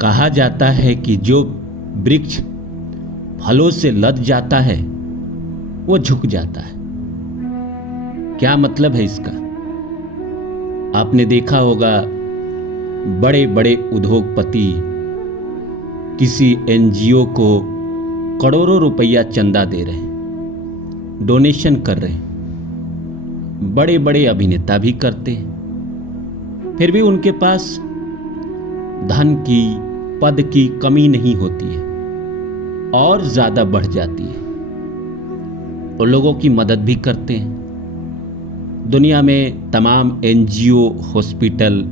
कहा जाता है कि जो वृक्ष फलों से लद जाता है वो झुक जाता है। क्या मतलब है इसका? आपने देखा होगा बड़े बड़े उद्योगपति किसी एनजीओ को करोड़ों रुपया चंदा दे रहे हैं, डोनेशन कर रहे हैं। बड़े बड़े अभिनेता भी करते हैं, फिर भी उनके पास धन की, पद की कमी नहीं होती है और ज्यादा बढ़ जाती है। वो लोगों की मदद भी करते हैं। दुनिया में तमाम एनजीओ हॉस्पिटल,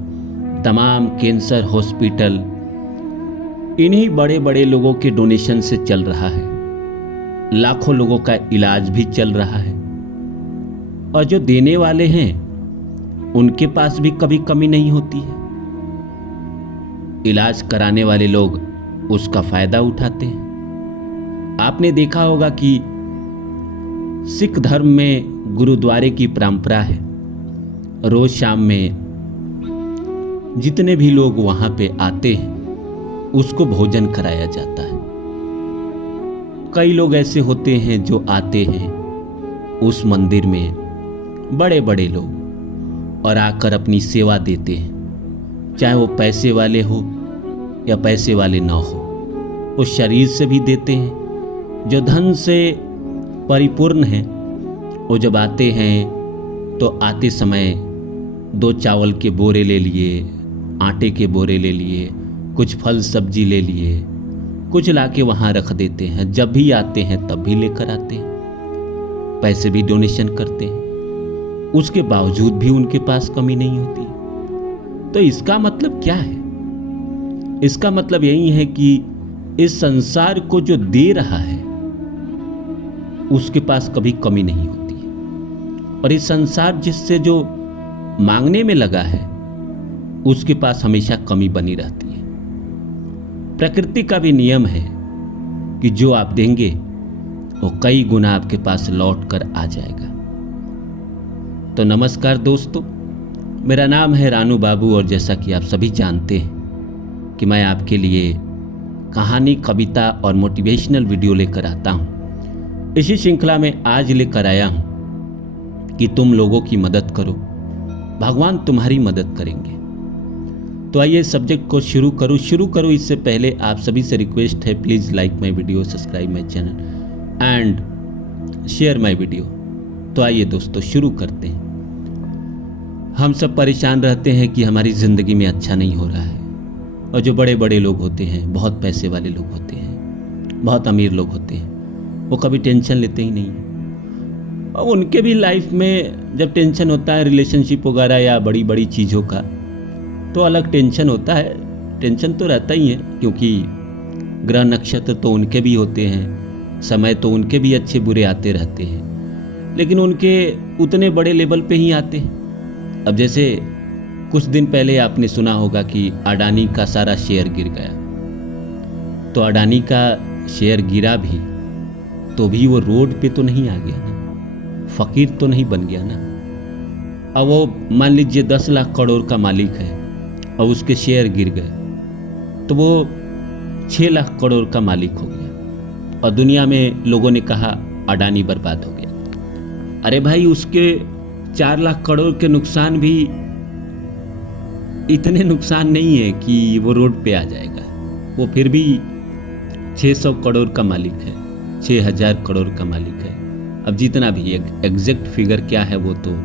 तमाम कैंसर हॉस्पिटल इन्हीं बड़े बड़े लोगों के डोनेशन से चल रहा है। लाखों लोगों का इलाज भी चल रहा है और जो देने वाले हैं उनके पास भी कभी कमी नहीं होती है। इलाज कराने वाले लोग उसका फायदा उठाते हैं। आपने देखा होगा कि सिख धर्म में गुरुद्वारे की परंपरा है। रोज शाम में जितने भी लोग वहां पे आते हैं उसको भोजन कराया जाता है। कई लोग ऐसे होते हैं जो आते हैं उस मंदिर में, बड़े बड़े लोग, और आकर अपनी सेवा देते हैं। चाहे वो पैसे वाले हो या पैसे वाले ना हो, वो शरीर से भी देते हैं। जो धन से परिपूर्ण है वो जब आते हैं तो आते समय 2 चावल के बोरे ले लिए, आटे के बोरे ले लिए, कुछ फल सब्जी ले लिए, कुछ लाके वहाँ रख देते हैं। जब भी आते हैं तब भी लेकर आते हैं। पैसे भी डोनेशन करते हैं, उसके बावजूद भी उनके पास कमी नहीं होती। तो इसका मतलब क्या है? इसका मतलब यही है कि इस संसार को जो दे रहा है उसके पास कभी कमी नहीं होती है, और इस संसार जिससे जो मांगने में लगा है उसके पास हमेशा कमी बनी रहती है। प्रकृति का भी नियम है कि जो आप देंगे वो कई गुना आपके पास लौट कर आ जाएगा। तो नमस्कार दोस्तों, मेरा नाम है रानू बाबू और जैसा कि आप सभी जानते हैं कि मैं आपके लिए कहानी, कविता और मोटिवेशनल वीडियो लेकर आता हूं। इसी श्रृंखला में आज लेकर आया हूं कि तुम लोगों की मदद करो, भगवान तुम्हारी मदद करेंगे। तो आइए सब्जेक्ट को शुरू करूं। इससे पहले आप सभी से रिक्वेस्ट है, please like my video, subscribe my channel and share my video. तो आइए दोस्तों शुरू करते हैं। हम सब परेशान रहते हैं कि हमारी ज़िंदगी में अच्छा नहीं हो रहा है, और जो बड़े बड़े लोग होते हैं, बहुत पैसे वाले लोग होते हैं, बहुत अमीर लोग होते हैं, वो कभी टेंशन लेते ही नहीं। और उनके भी लाइफ में जब टेंशन होता है रिलेशनशिप वगैरह या बड़ी बड़ी चीज़ों का, तो अलग टेंशन होता है। टेंशन तो रहता ही है, क्योंकि ग्रह नक्षत्र तो उनके भी होते हैं, समय तो उनके भी अच्छे बुरे आते रहते हैं, लेकिन उनके उतने बड़े लेवल पे ही आते हैं। अब जैसे कुछ दिन पहले आपने सुना होगा कि अडानी का सारा शेयर गिर गया। तो अडानी का शेयर गिरा भी तो भी वो रोड पे तो नहीं आ गया ना, फकीर तो नहीं बन गया ना। अब वो मान लीजिए 10 लाख करोड़ का मालिक है और उसके शेयर गिर गए तो वो 6 लाख करोड़ का मालिक हो गया, और दुनिया में लोगों ने कहा अडानी बर्बाद हो गया। अरे भाई, उसके 4 लाख करोड़ के नुकसान भी इतने नुकसान नहीं है कि वो रोड पे आ जाएगा। वो फिर भी 600 करोड़ का मालिक है, 6000 करोड़ का मालिक है। अब जितना भी एग्जैक्ट फिगर क्या है वो तो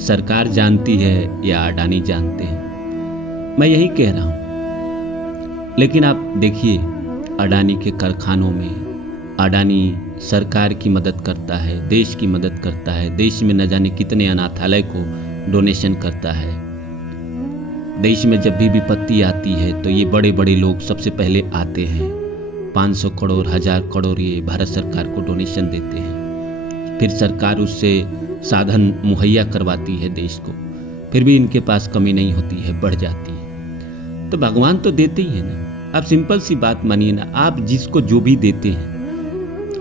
सरकार जानती है या अडानी जानते हैं, मैं यही कह रहा हूँ। लेकिन आप देखिए, अडानी के कारखानों में अडानी सरकार की मदद करता है, देश की मदद करता है, देश में न जाने कितने अनाथालय को डोनेशन करता है। देश में जब भी विपत्ति आती है तो ये बड़े बड़े लोग सबसे पहले आते हैं, 500 करोड़, 1000 करोड़ ये भारत सरकार को डोनेशन देते हैं। फिर सरकार उससे साधन मुहैया करवाती है देश को, फिर भी इनके पास कमी नहीं होती है, बढ़ जाती है। तो भगवान तो देते ही है ना। आप सिंपल सी बात मानिए ना, आप जिसको जो भी देते हैं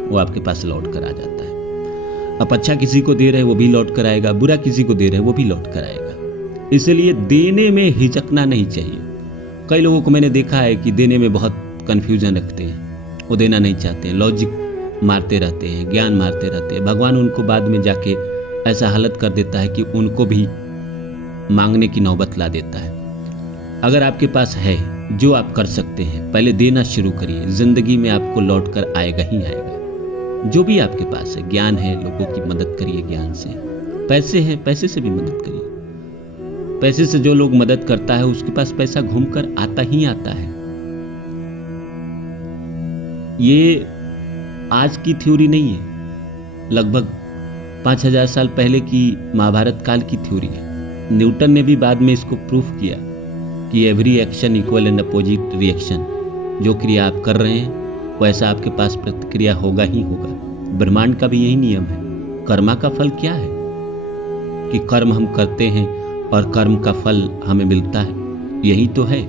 वो आपके पास लौट कर आ जाता है। आप अच्छा किसी को दे रहे हैं वो भी लौट कर आएगा, बुरा किसी को दे रहे हैं वो भी लौट कर आएगा। इसलिए देने में हिचकना नहीं चाहिए। कई लोगों को मैंने देखा है कि देने में बहुत कन्फ्यूजन रखते हैं, वो देना नहीं चाहते हैं, लॉजिक मारते रहते हैं, ज्ञान मारते रहते हैं। भगवान उनको बाद में जाके ऐसा हालत कर देता है कि उनको भी मांगने की नौबत ला देता है। अगर आपके पास है जो आप कर सकते हैं, पहले देना शुरू करिए। जिंदगी में आपको लौट कर आएगा ही आएगा। जो भी आपके पास है, ज्ञान है, लोगों की मदद करिए ज्ञान से। पैसे हैं, पैसे से भी मदद करिए। पैसे से जो लोग मदद करता है उसके पास पैसा घूमकर आता ही आता है। ये आज की थ्योरी नहीं है, लगभग 5000 साल पहले की महाभारत काल की थ्योरी है। न्यूटन ने भी बाद में इसको प्रूफ किया कि every action equal and opposite reaction. जो क्रिया आप कर रहे हैं वैसा आपके पास प्रतिक्रिया होगा ही होगा। ब्रह्मांड का भी यही नियम है। कर्मा का फल क्या है कि कर्म हम करते हैं और कर्म का फल हमें मिलता है। यही तो है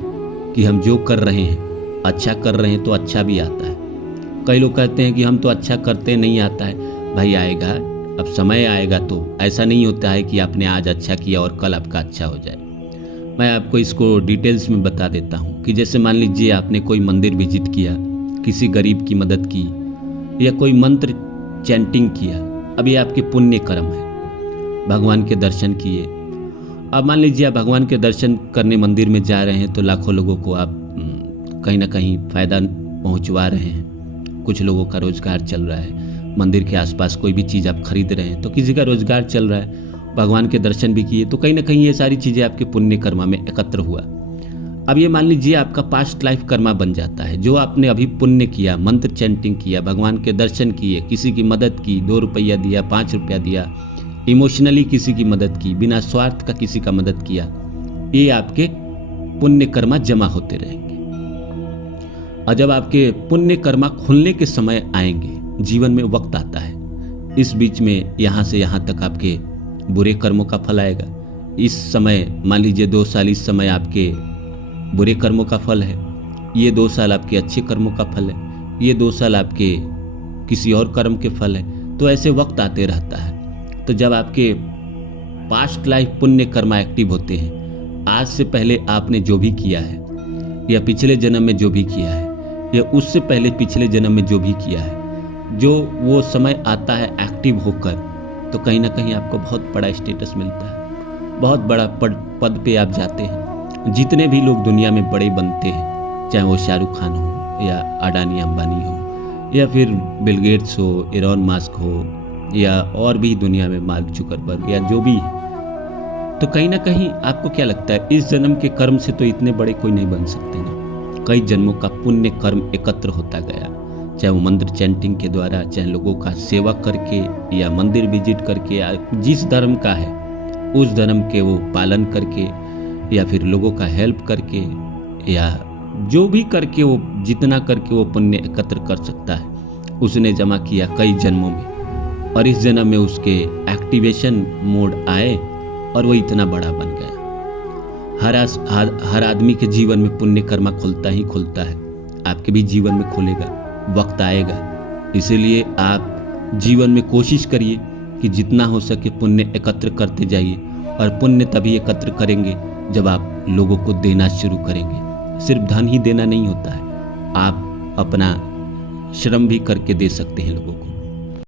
कि हम जो कर रहे हैं, अच्छा कर रहे हैं तो अच्छा भी आता है। कई लोग कहते हैं कि हम तो अच्छा करते नहीं आता है। भाई आएगा, अब समय आएगा तो ऐसा नहीं होता है कि आपने आज अच्छा किया और कल आपका अच्छा हो जाए। मैं आपको इसको डिटेल्स में बता देता हूँ कि जैसे मान लीजिए आपने कोई मंदिर विजिट किया, किसी गरीब की मदद की या कोई मंत्र चैंटिंग किया, अब ये आपके पुण्य कर्म है। भगवान के दर्शन किए। अब मान लीजिए आप भगवान के दर्शन करने मंदिर में जा रहे हैं तो लाखों लोगों को आप कहीं ना कहीं फ़ायदा पहुंचवा रहे हैं। कुछ लोगों का रोजगार चल रहा है। मंदिर के आसपास कोई भी चीज़ आप खरीद रहे हैं तो किसी का रोजगार चल रहा है। भगवान के दर्शन भी किए तो कहीं ना कहीं ये सारी चीज़ें आपके पुण्य कर्मा में एकत्र हुआ। अब ये मान लीजिए आपका पास्ट लाइफ कर्मा बन जाता है। जो आपने अभी पुण्य किया, मंत्र चैंटिंग किया, भगवान के दर्शन किए, किसी की मदद की, 2 रुपया दिया, 5 रुपया दिया, इमोशनली किसी की मदद की, बिना स्वार्थ का किसी का मदद किया, ये आपके पुण्य कर्मा जमा होते रहेंगे। और जब आपके पुण्य कर्मा खुलने के समय आएंगे, जीवन में वक्त आता है, इस बीच में यहाँ से यहाँ तक आपके बुरे कर्मों का फल आएगा। इस समय मान लीजिए 2 साल इस समय आपके बुरे कर्मों का फल है, ये 2 साल आपके अच्छे कर्मों का फल है, ये 2 साल आपके किसी और कर्म के फल है। तो ऐसे वक्त आते रहता है। तो जब आपके पास्ट लाइफ पुण्य कर्मा एक्टिव होते हैं, आज से पहले आपने जो भी किया है या पिछले जन्म में जो भी किया है या उससे पहले पिछले जन्म में जो भी किया है, जो वो समय आता है एक्टिव होकर, तो कहीं ना कहीं आपको बहुत बड़ा स्टेटस मिलता है, बहुत बड़ा पद पे आप जाते हैं। जितने भी लोग दुनिया में बड़े बनते हैं, चाहे वो शाहरुख खान हो या अडानी अंबानी हो या फिर बिल गेट्स हो, एलोन मस्क हो या और भी दुनिया में मार्क जुकरबर्ग या जो भी है, तो कहीं ना कहीं आपको क्या लगता है, इस जन्म के कर्म से तो इतने बड़े कोई नहीं बन सकते ना। कई जन्मों का पुण्य कर्म एकत्र होता गया, चाहे वो मंत्र चैंटिंग के द्वारा, चाहे लोगों का सेवा करके या मंदिर विजिट करके, या जिस धर्म का है उस धर्म के वो पालन करके या फिर लोगों का हेल्प करके या जो भी करके, वो जितना करके वो पुण्य एकत्र कर सकता है, उसने जमा किया कई जन्मों में। और इस जन्म में उसके एक्टिवेशन मोड आए और वो इतना बड़ा बन गया। हर आदमी के जीवन में पुण्य कर्मा खुलता ही खुलता है। आपके भी जीवन में खुलेगा, वक्त आएगा। इसीलिए आप जीवन में कोशिश करिए कि जितना हो सके पुण्य एकत्र करते जाइए। और पुण्य तभी एकत्र करेंगे जब आप लोगों को देना शुरू करेंगे। सिर्फ धन ही देना नहीं होता है, आप अपना श्रम भी करके दे सकते हैं लोगों को।